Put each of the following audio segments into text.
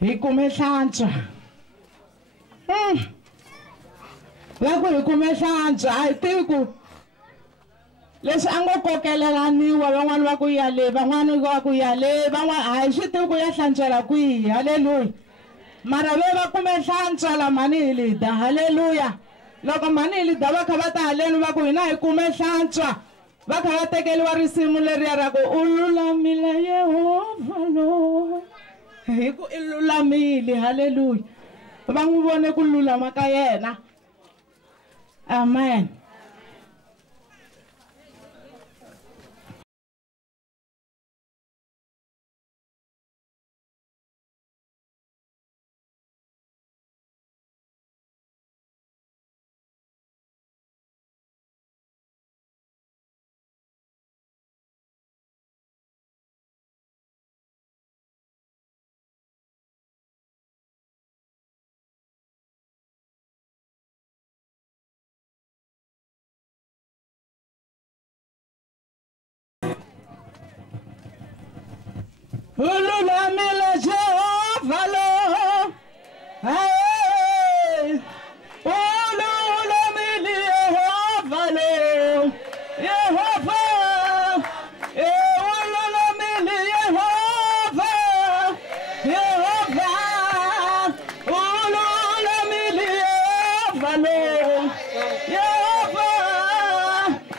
hi kume hlantswa va ku hi kume hlantswa a hi tivi ku leswi a ngo kokelelaniwa van'wani va ku ya le van'wani va ku ya le van'wani a hi swi tivi ku ya hlantswela kwihi haleluya mara ve va kume hlantswa la mhani hi lida haleluya loko mhani hi lida va kha va ta haleni va ku hina hi kume hlantswa va kha va tekeliwa risimu leriya ra ku u lulamile Yehovha lo hi ku i lulamile haleluya va n'wi vone ku lulama ka yena amen Ululamile Jehovah lo hey ululamile Jehovah lo Jehovah ululamile Jehovah Jehovah ululamile Jehovah lo Jehovah ululamile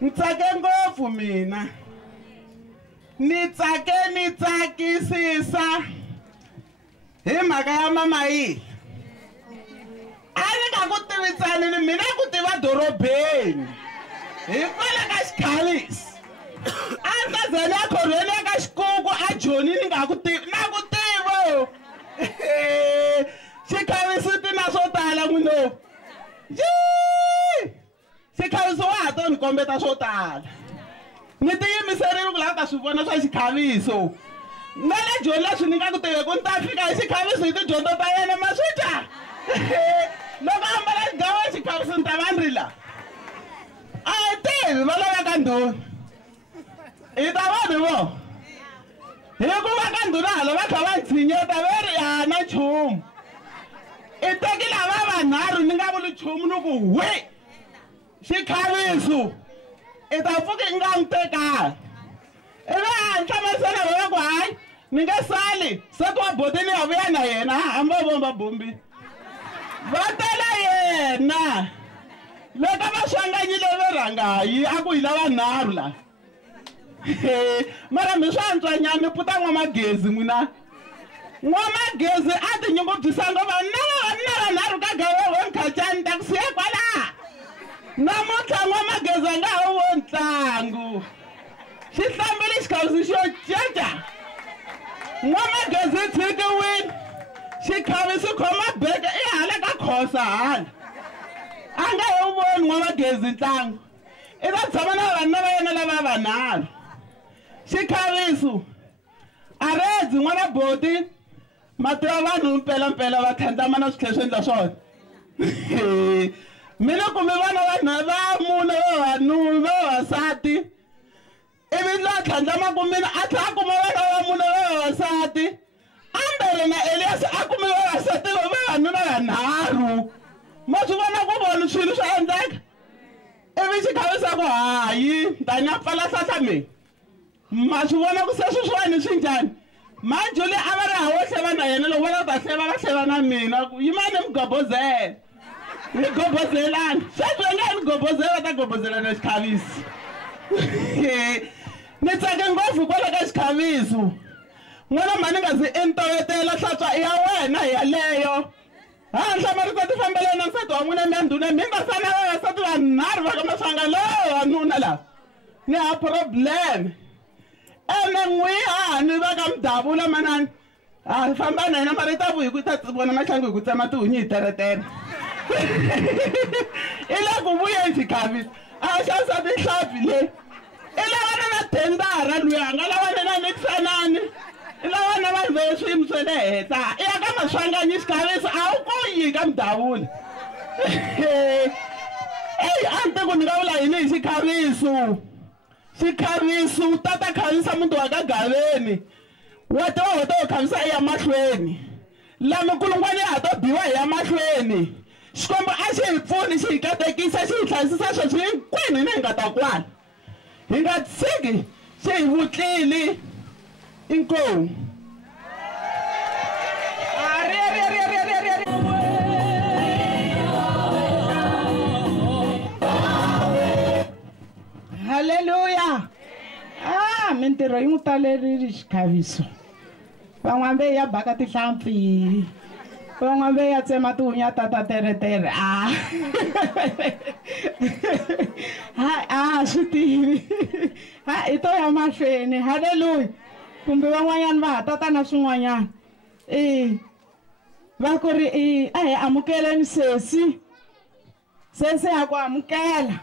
Nitsake ngopfu mina ni tsakisisa hi mhaka ya mama yi a ni nga ku tivitsani ni mina ku tiva dorobeni hi kwala ka Xikhalisi a ndzi ze ni ya khorhweni eka Xikuku a Joni ni nga ku tivi na ku tivo Xikhalisi ti na swo tala n'wino Xikhalisi wa ha to ni kombeta swo tala ni tiyimiserile ku lava ta swi vona swa Xikhalisi na le Joni leswi ni nga ku tivi ku ni ta fika hi Xikhalisi hi tidyondzo ta yena ma swi dya loko ambala xigawa Xikhalisi ni ta va ni ri la a hi tivi va lavaka ndhuna hi ta voni vo hikuva ka ndhuna hala va kha va tshinyeta va ri a na nchumu i tekile va vanharhu ni nga vuli nchumu ni ku hwi Xikhalisi i ta pfuka i nga n'wi tekanga ivi a hlamusela va ku hayi ni nge sali se ku va botini ya vuya na yena hamba vomba bombi va tela yena loko va swanganyile virhangayi a ku hi lava nharhu la mara mi swa antswanyana mi puta N'wamagezi n'wina N'wamagezi a tinyungubyisa ngopfu na vanharhu ka gawe Mkhacani ta ku siya kwala namuntlha N'wamagezi a nga ha wo ntlangu xi hlambele Xikhalisi xo caca N'wamagezi tshikiwini xikhavisi khoma beke I hala ka khosa hala a nga hi voni n'wamagezi ntlangu I ta tshama na vavanuna va yena lava vanharhu xikhaviso a redzi n'wana boti mati ya vanhu mpelampela va tlhandlama na switlhe swi endla swona mina kumbe vana va mune vavanuna vavasati ivi la tlhandlamaku mina a tlha a kuma vana va mune vavasati ambele na Elias a kume vavasati vavanuna vanharhu ma swi vona ku vona swilo swa endleka ivi xikhavisa ku hayi tanya pfala hlahla me ma swi vona ku se sweswiwani swi njhani manjuli a va ri hawohle vana yena loko vona ta hleva va hleva na mina yimani mi gobozela mi gobozelani sweswi va nga ni gobozela va ta gobozelana xikhavisi ni tsake ngopfu kwala ka xikhaviso n'wana mani nga zi I ntovetela hlantswa I ya wena hi yaleyo hanhla ma ri ta ti fambela na nsati wa n'wina mi ya ndhuna mi mbasana vavasati vanharhu va ka maswanga lowu wanuna lawa ni ha problem ene n'wihani va ka mudavula manani a famba na hina mara I ta vuhi ku ta vona mahlangu hi ku tsema tihunyi hi teretere I le ku vuyeni xikhavisi a xavisa tihlampfi leyi I lavana na thendara luya a nga lavana na nikisanani I lavana vanhu ve swiyimo swe le henhla I ya ka maswanganyi xikhavisi a wu koyi ka mudavula eyi a ni te ku ni nga vula yini hi xikhaviso xikhaviso tata khavisa muti wa ka Gaveni wete wa hoto u khavisa I ya mahlweni lama kulungwani ya ha to biwa hi ya mahlweni xikombo a xi hi pfuni xi hi katekisa xi hi hlayisisa sweswi hinkwini hina hi nga ta kwala hi nga tshiki xi hi vutlili inkomu Hallelujah. Mintirho yi n'wi talerile xikhaviso van'wana ve ya baka tihlampfi van'wana ve ya tsema tihunya ta teretere swi tivi I to ya mahlweni haleluya kumbe van'wanyana va ha tata na swin'wanyana va ku ri a hi amukeleni sesi ya ku amukela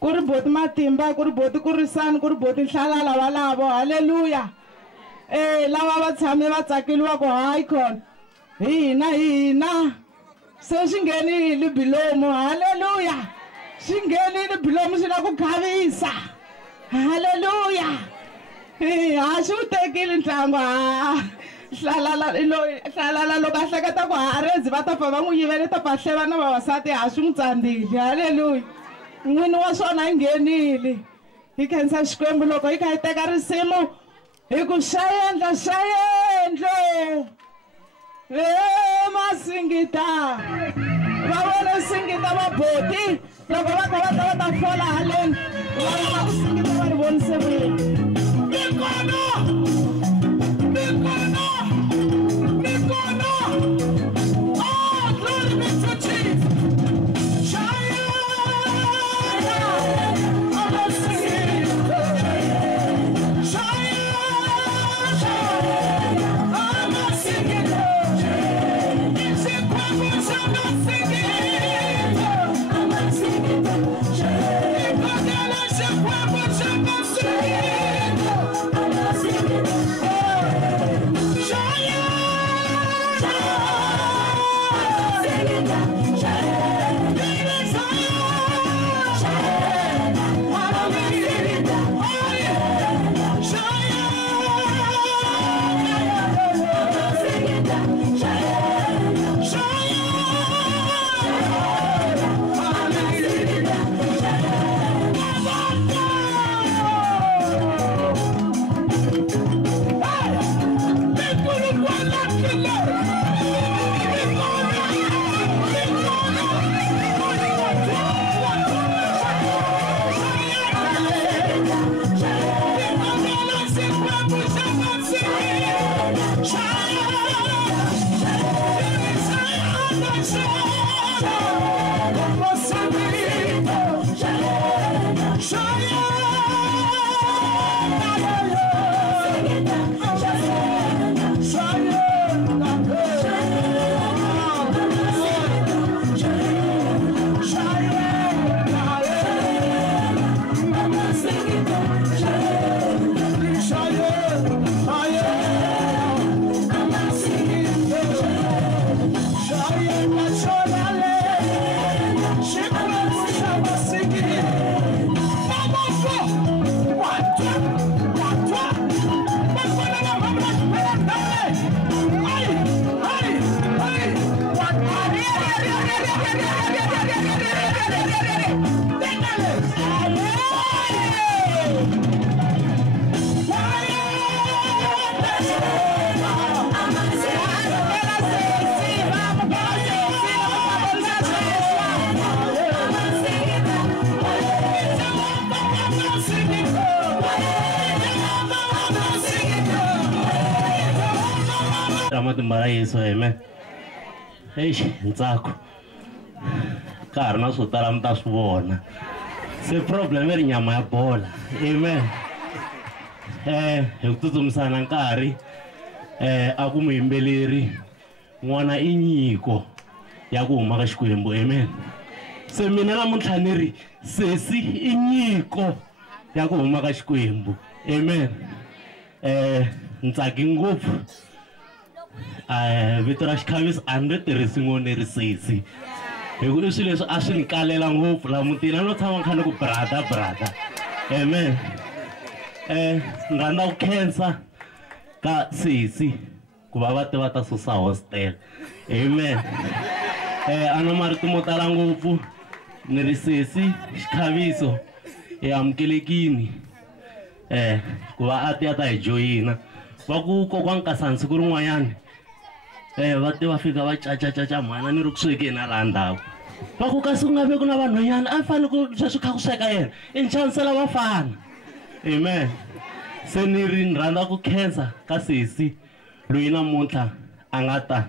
ku ri boti matimba ku ri boti ku risana ku ri boti nhlalala valavo haleluya lava va tshame va tsakeliwa ku hayi khona hina se xi nghenile bilomu haleluya xi nghenile bilomu xi la ku khavisa haleluya ha xi wu tekile ntlangu hlalala loko a hleketa ku redzi va ta pfa va n'wi yivele ta pfa hleva na vavasati ha swi n'wi tsandzile haleluya n'wini wa swona hi nghenile hi khensa Xikwembu loko hi kha hi teka risimu hi ku xayendlo masingita va vona singita va boti loko va ta fola haleni va vona ku singita va ri vonise vuyeni Matimba ra Yesu, amen. Ntsako ka ha ri na swo tala mi ta swi vona se problem ri nyama ya bola, amen. Hi ku tsutsumisana nkarhi a ku muyimbeleri n'wana i nyiko ya ku huma ka Xikwembu, amen. Se mina namuntlha ni ri sesi i nyiko ya ku huma ka Xikwembu, amen. Ntsaki ngopfu vito ra Xikhavisi a ni ri tirhisi ngo ni ri sesi hi ku i swilo leswi a swi ni kalela ngopfu laha mutini a no tshama kha ni ku brada, amen. Ni rhandza ku khensa ka sesi ku va va ta susa hostel, amen. A na marito mo tala ngopfu ni ri sesi Xikhaviso hi amukelekini ku va a ta hi joyina va ku kokwana Kasani siku rin'wanyani va te va fika va caca mhana ni ri ku swekeni na laha ndzhaku va ku kasi ku nga veku na vanhwanyana a fanele ku sweswi kha ku sweka yena i ni xanisela vafana, amen. Se ni rhandza ku khensa ka sesi loyi namuntlha a nga ta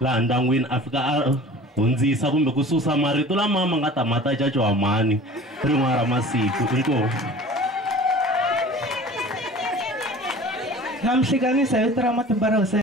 laha ndyangwini a fika a hundzisa kumbe ku susa marito lama ma nga ta mata caca wa mhani rin'wana ra masiku. Inkomu. Ngamhlikanisa vito ra Matimba ra Hosi.